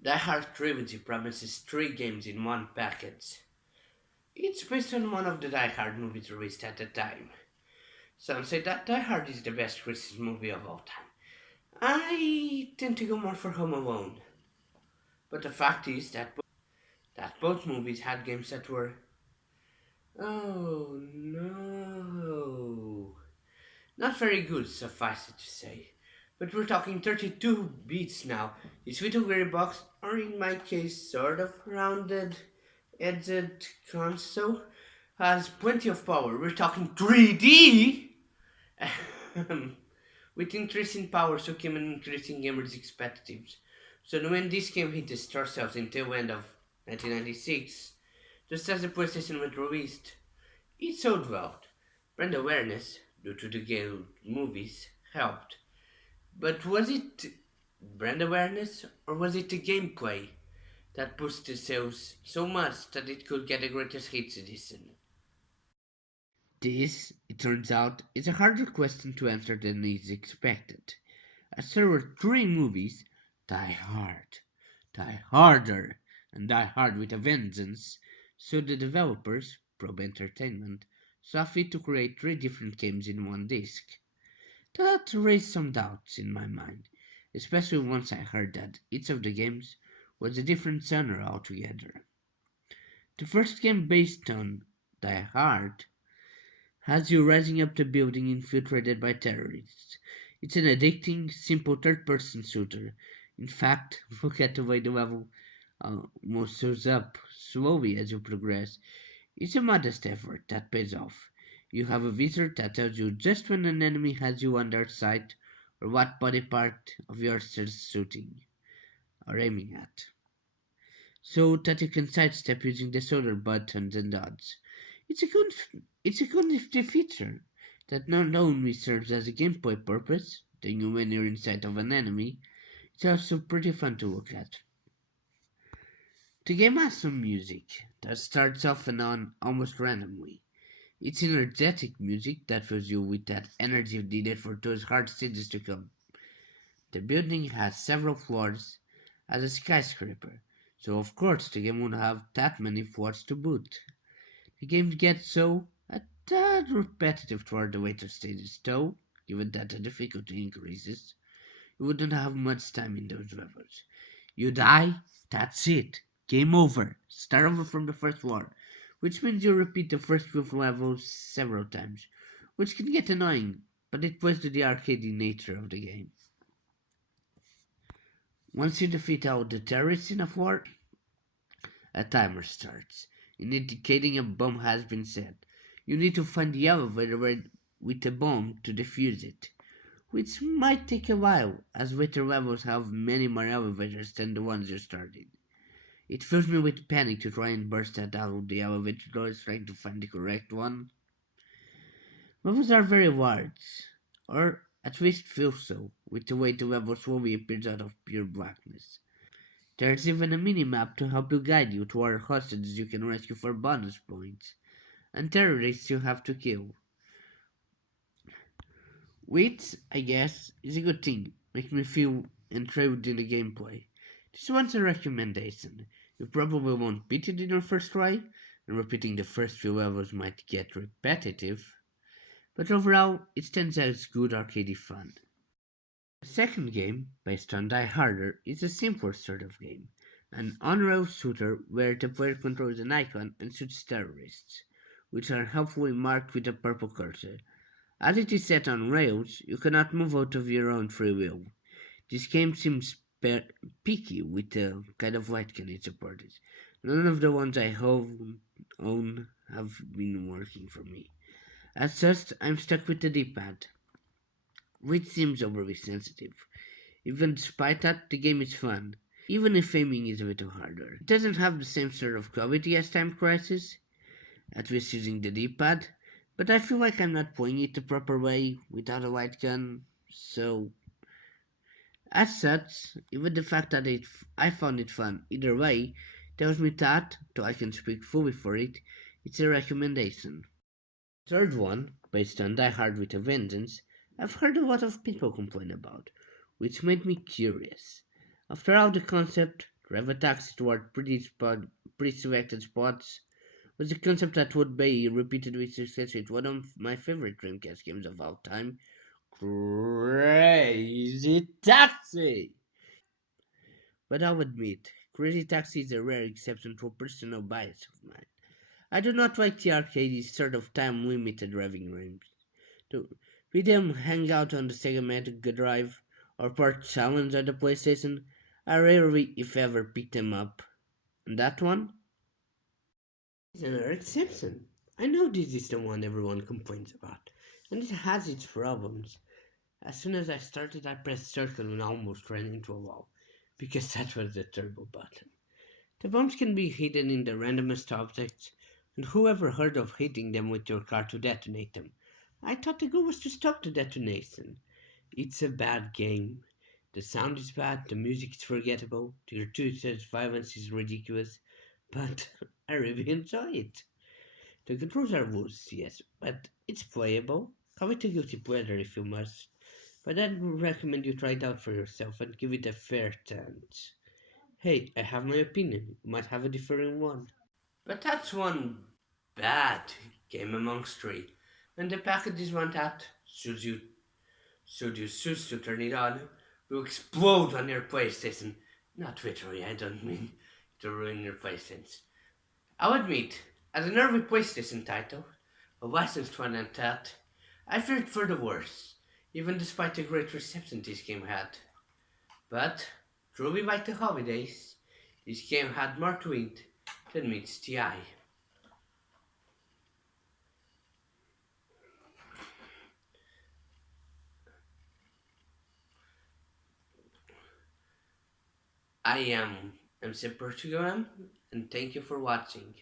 Die Hard Trilogy promises three games in one package. It's based on one of the Die Hard movies released at the time. Some say that Die Hard is the best Christmas movie of all time. I tend to go more for Home Alone. But the fact is that both movies had games that were, oh no, not very good, suffice it to say. But we're talking 32 beats now. This little grey box, or in my case, sort of rounded edged console, has plenty of power. We're talking 3D! With increasing power, so came an increasing gamers' expectations. So when this game hit the store sales in the end of 1996, just as the PlayStation was released, it sold well. Brand awareness, due to the game movies, helped. But was it brand awareness, or was it the gameplay that boosted sales so much that it could get the greatest hits edition? This, it turns out, is a harder question to answer than is expected, as there were three movies, Die Hard, Die Harder, and Die Hard with a Vengeance, so the developers, Probe Entertainment, saw fit to create three different games in one disc. That raised some doubts in my mind, especially once I heard that each of the games was a different genre altogether. The first game, based on Die Hard, has you rising up the building infiltrated by terrorists. It's an addicting, simple third-person shooter. In fact, look at the way the level almost shows up slowly as you progress. It's a modest effort that pays off. You have a wizard that tells you just when an enemy has you under sight or what body part of yours is shooting or aiming at, so that you can sidestep using the shoulder buttons and dodge. It's a good, it's a good nifty feature that not only serves as a gameplay purpose, then you when you're inside of an enemy, it's also pretty fun to look at. The game has some music that starts off and on almost randomly. It's energetic music that fills you with that energy needed for those hard stages to come. The building has several floors as a skyscraper, so of course the game won't have that many floors to boot. The game gets a tad repetitive toward the later stages, though, given that the difficulty increases, you wouldn't have much time in those levels. You die, that's it. Game over. Start over from the first floor, which means you repeat the first few levels several times, which can get annoying, but it plays to the arcadey nature of the game. Once you defeat all the terrorists in a floor, a timer starts, indicating a bomb has been set. You need to find the elevator with the bomb to defuse it, which might take a while, as later levels have many more elevators than the ones you started. It fills me with panic to try and burst out of the elevator doors trying to find the correct one. Levels are very large, or at least feel so, with the way the level slowly appears out of pure blackness. There's even a mini-map to help you guide you toward hostages you can rescue for bonus points, and terrorists you have to kill. Which, I guess, is a good thing, makes me feel entrapped in the gameplay. This one's a recommendation. You probably won't beat it in your first try, and repeating the first few levels might get repetitive, but overall, it stands out as good arcade fun. The second game, based on Die Harder, is a simpler sort of game, an on-rail shooter where the player controls an icon and shoots terrorists, which are helpfully marked with a purple cursor. As it is set on rails, you cannot move out of your own free will. This game seems picky with the kind of light can it support. None of the ones I own have been working for me. As such, I'm stuck with the D-pad, which seems overly sensitive. Even despite that, the game is fun, even if aiming is a little harder. It doesn't have the same sort of quality as Time Crisis, at least using the D-pad, but I feel like I'm not playing it the proper way without a light gun, so as such, even the fact that I found it fun either way tells me that, though I can speak fully for it, it's a recommendation. Third one, based on Die Hard with a Vengeance, I've heard a lot of people complain about, which made me curious. After all, the concept, Drive a taxi toward pre-selected spots was a concept that would be repeated with success with one of my favorite Dreamcast games of all time, Crazy Taxi. But I'll admit, Crazy Taxi is a rare exception to a personal bias of mine. I do not like the arcade sort of time-limited driving games. To we them hang out on the Sega Mega Drive or Part Challenge on the PlayStation, I rarely, if ever, pick them up. And that one is another exception. I know this is the one everyone complains about, and it has its problems. As soon as I started, I pressed circle and almost ran into a wall, because that was the turbo button. The bombs can be hidden in the randomest objects, and whoever heard of hitting them with your car to detonate them? I thought the goal was to stop the detonation. It's a bad game. The sound is bad, the music is forgettable, the gratuitous violence is ridiculous, but I really enjoy it. The controls are loose, yes, but it's playable. Call it a guilty pleasure if you must, but I'd recommend you try it out for yourself and give it a fair chance. Hey, I have my opinion. You might have a different one. But that's one bad game amongst three. When the packages went out, should you choose to turn it on, will explode on your PlayStation. Not literally, I don't mean to ruin your PlayStation. I'll admit, as an early PlayStation title, a licensed one at that, I feared for the worst, even despite the great reception this game had. But, truly like the holidays, this game had more to it than meets the eye. I am Mcportugalem, and thank you for watching.